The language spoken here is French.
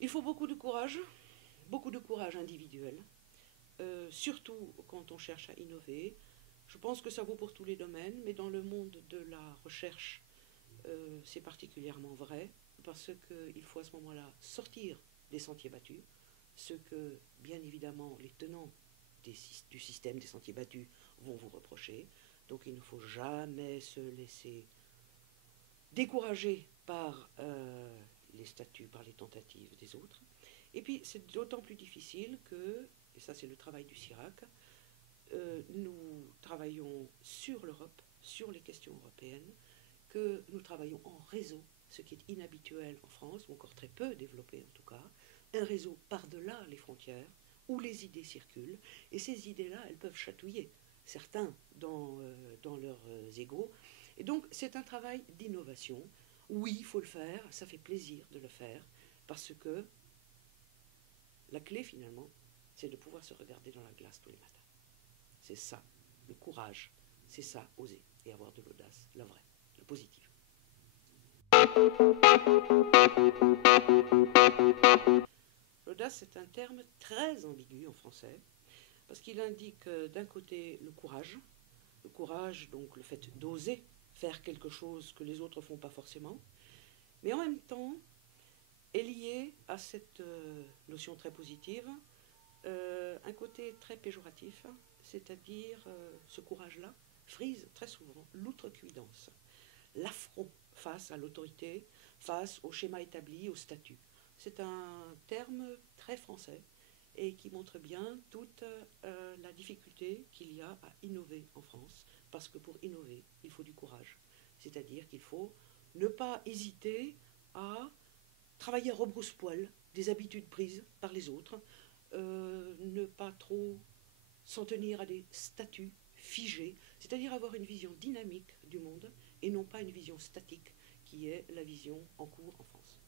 Il faut beaucoup de courage individuel, surtout quand on cherche à innover. Je pense que ça vaut pour tous les domaines, mais dans le monde de la recherche, c'est particulièrement vrai, parce qu'il faut à ce moment-là sortir des sentiers battus, ce que, bien évidemment, les tenants du système des sentiers battus vont vous reprocher. Donc il ne faut jamais se laisser décourager par les statuts, par les tentatives des autres. Et puis c'est d'autant plus difficile que, et ça c'est le travail du CIRAC, nous travaillons sur l'Europe, sur les questions européennes, que nous travaillons en réseau, ce qui est inhabituel en France, ou encore très peu développé en tout cas, un réseau par-delà les frontières, où les idées circulent, et ces idées-là, elles peuvent chatouiller certains dans leurs égos. Et donc c'est un travail d'innovation. Oui, il faut le faire, ça fait plaisir de le faire, parce que la clé finalement, c'est de pouvoir se regarder dans la glace tous les matins. C'est ça, le courage, c'est ça, oser, et avoir de l'audace, la vraie, la positive. L'audace, c'est un terme très ambigu en français, parce qu'il indique d'un côté le courage, donc le fait d'oser faire quelque chose que les autres ne font pas forcément, mais en même temps est lié à cette notion très positive un côté très péjoratif, c'est-à-dire ce courage-là frise très souvent l'outrecuidance, l'affront face à l'autorité, face au schéma établi, au statut. C'est un terme très français et qui montre bien toute la difficulté qu'il y a à innover en France, parce que pour innover, il faut du courage. C'est-à-dire qu'il faut ne pas hésiter à travailler à rebrousse-poil des habitudes prises par les autres, ne pas trop s'en tenir à des statuts figés, c'est-à-dire avoir une vision dynamique du monde et non pas une vision statique qui est la vision en cours en France.